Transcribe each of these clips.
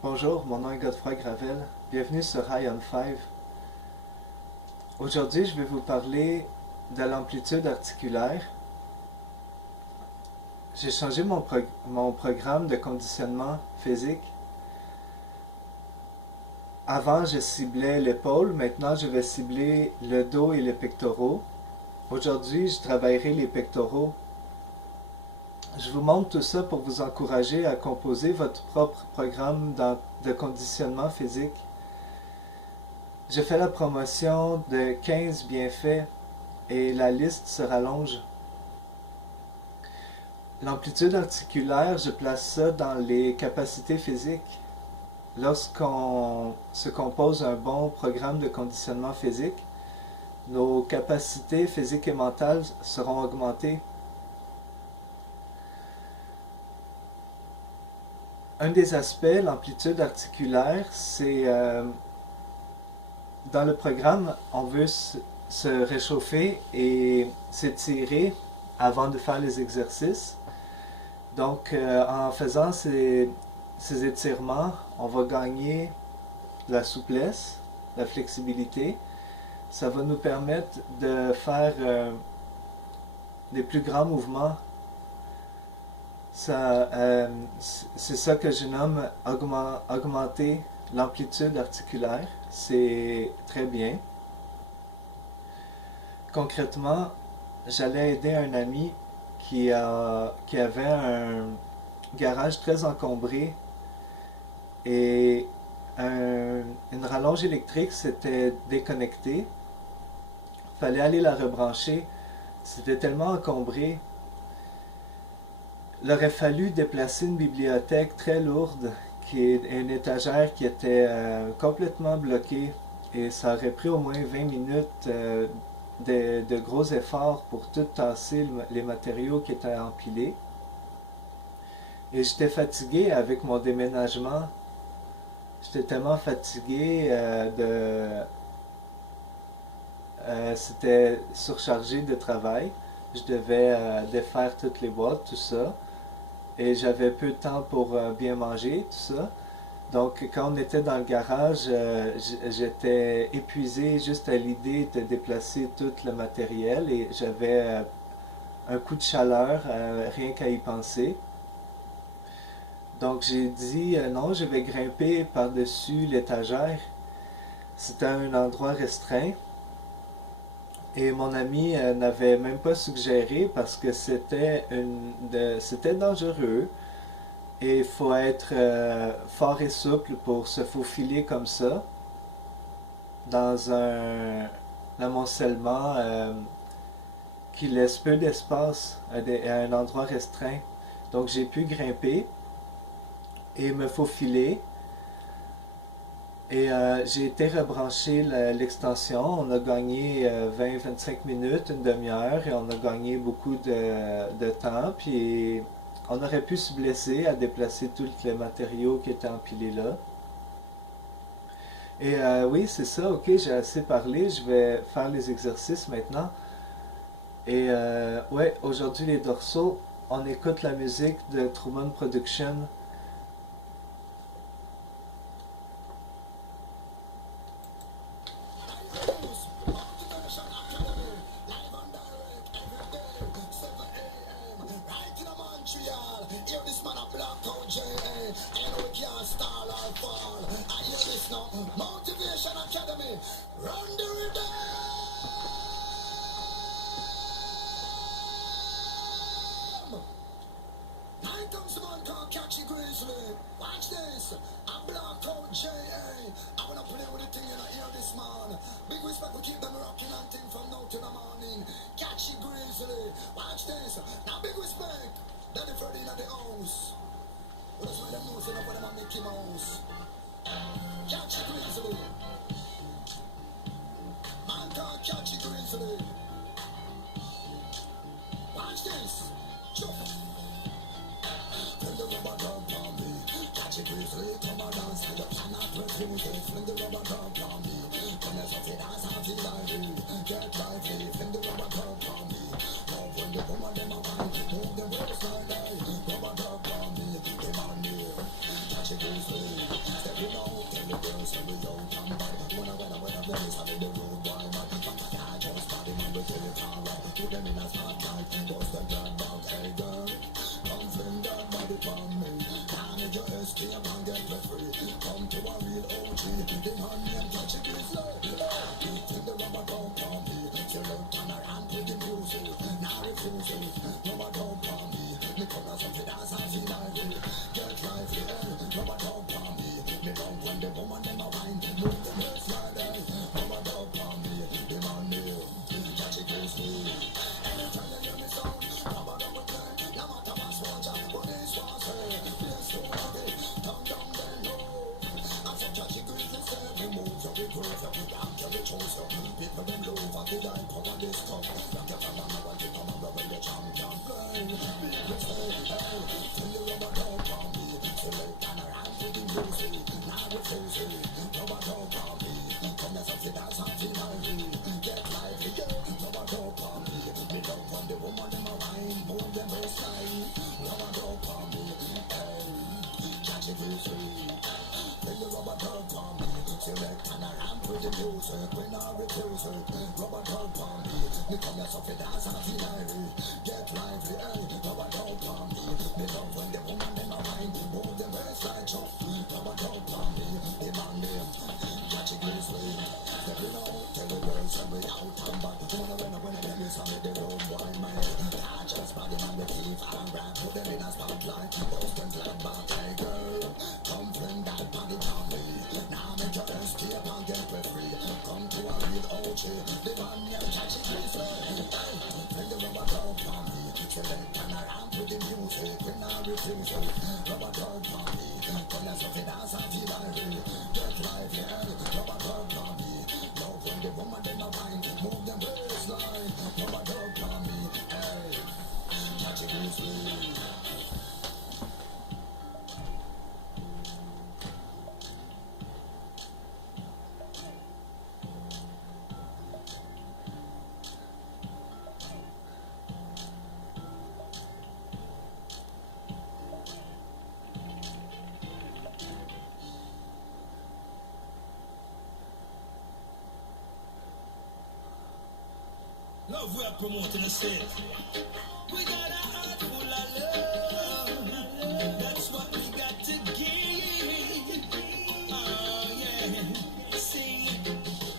Bonjour, mon nom est Godefroy Gravel. Bienvenue sur High on Five. Aujourd'hui, je vais vous parler de l'amplitude articulaire. J'ai changé mon programme de conditionnement physique. Avant, je ciblais l'épaule. Maintenant, je vais cibler le dos et les pectoraux. Aujourd'hui, je travaillerai les pectoraux. Je vous montre tout ça pour vous encourager à composer votre propre programme de conditionnement physique. Je fais la promotion de 15 bienfaits et la liste se rallonge. L'amplitude articulaire, je place ça dans les capacités physiques. Lorsqu'on se compose un bon programme de conditionnement physique, nos capacités physiques et mentales seront augmentées. Un des aspects, l'amplitude articulaire, c'est dans le programme, on veut se réchauffer et s'étirer avant de faire les exercices. Donc, en faisant ces étirements, on va gagner la souplesse, la flexibilité. Ça va nous permettre de faire des plus grands mouvements. C'est ça que je nomme augmenter l'amplitude articulaire. C'est très bien. Concrètement, j'allais aider un ami qui avait un garage très encombré et une rallonge électrique s'était déconnectée. Il fallait aller la rebrancher. C'était tellement encombré. Il aurait fallu déplacer une bibliothèque très lourde, qui est une étagère qui était complètement bloquée, et ça aurait pris au moins 20 minutes de gros efforts pour tout tasser les matériaux qui étaient empilés. Et j'étais fatigué avec mon déménagement. J'étais tellement fatigué c'était surchargé de travail. Je devais défaire toutes les boîtes, tout ça. Et j'avais peu de temps pour bien manger, tout ça. Donc, quand on était dans le garage, j'étais épuisé juste à l'idée de déplacer tout le matériel et j'avais un coup de chaleur, rien qu'à y penser. Donc, j'ai dit non, je vais grimper par-dessus l'étagère. C'était un endroit restreint. Et mon ami n'avait même pas suggéré parce que c'était dangereux. Et il faut être fort et souple pour se faufiler comme ça dans un amoncellement qui laisse peu d'espace à un endroit restreint. Donc j'ai pu grimper et me faufiler. Et j'ai été rebrancher l'extension. On a gagné 20-25 minutes, une demi-heure, et on a gagné beaucoup de temps. Puis on aurait pu se blesser à déplacer tous les matériaux qui étaient empilés là. Et oui, c'est ça, ok, j'ai assez parlé. Je vais faire les exercices maintenant. Et ouais, aujourd'hui les dorsaux, on écoute la musique de Truman Production. Love we are promoting a set. We got a heart full of love. That's what we got to give. Oh yeah. Sing.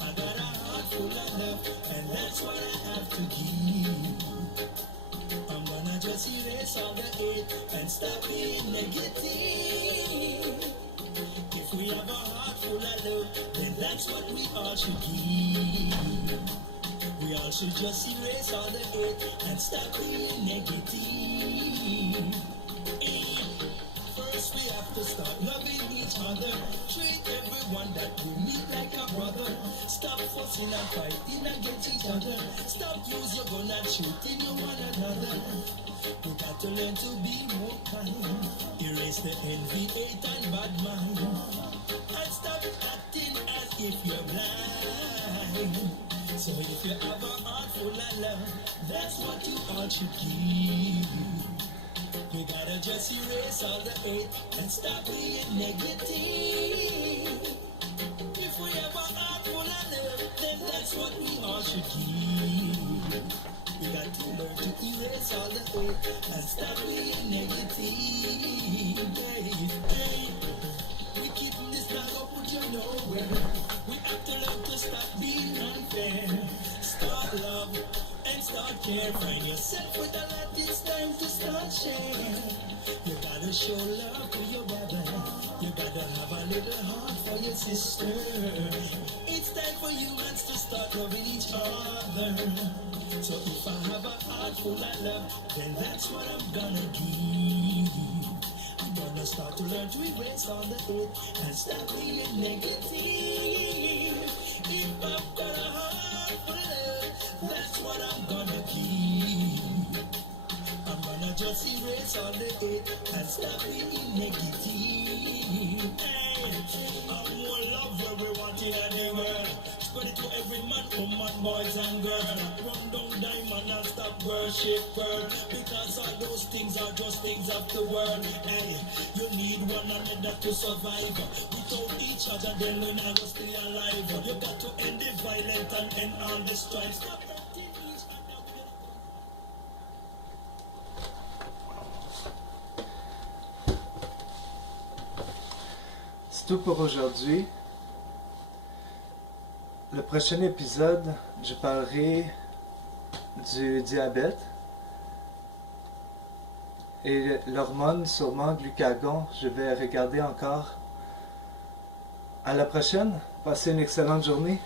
I got a heart full of love, and that's what I have to give. I'm gonna just erase all the hate and stop being negative. If we have a heart full of love, then that's what we all should give. We all should just erase all the hate and stop being negative. First we have to start loving each other. Treat everyone that we meet like a brother. Stop fussing and fighting against each other. Stop use your gun and shooting one another. We got to learn to be more kind. Erase the envy, hate and bad mind. And stop acting as if you're blind. So if you have a heart full of love, that's what you all should give. We gotta just erase all the hate and stop being negative. If we have a heart full of love, then that's what we all should give. We got to learn to erase all the hate and stop being negative. Hey. We keep this flag up, but you nowhere. We have to learn to stop being unfair. Start love and start care. Find yourself with a lot, it's time to start share. You gotta show love to your brother. You gotta have a little heart for your sister. It's time for humans to start loving each other. So if I have a heart full of love, then that's what I'm gonna give. I'm gonna start to learn to erase all the hate and stop being negative. If I've got a heart for love, that's what I'm gonna give. I'm gonna just erase all the hate and stop being negative. Hey, I'm more love where we want it in the world. Spread it to every man, woman, boys and girls. Run down diamond and stop worship world. Because All those things are just things of the world. Hey, you need one another to survive. Without each other, then we never stay alive. You got to end the violence and end all the strife. Stop hurting each other. C'est tout pour aujourd'hui. Le prochain épisode, je parlerai du diabète et l'hormone, sûrement glucagon, je vais regarder encore. À la prochaine, passez une excellente journée.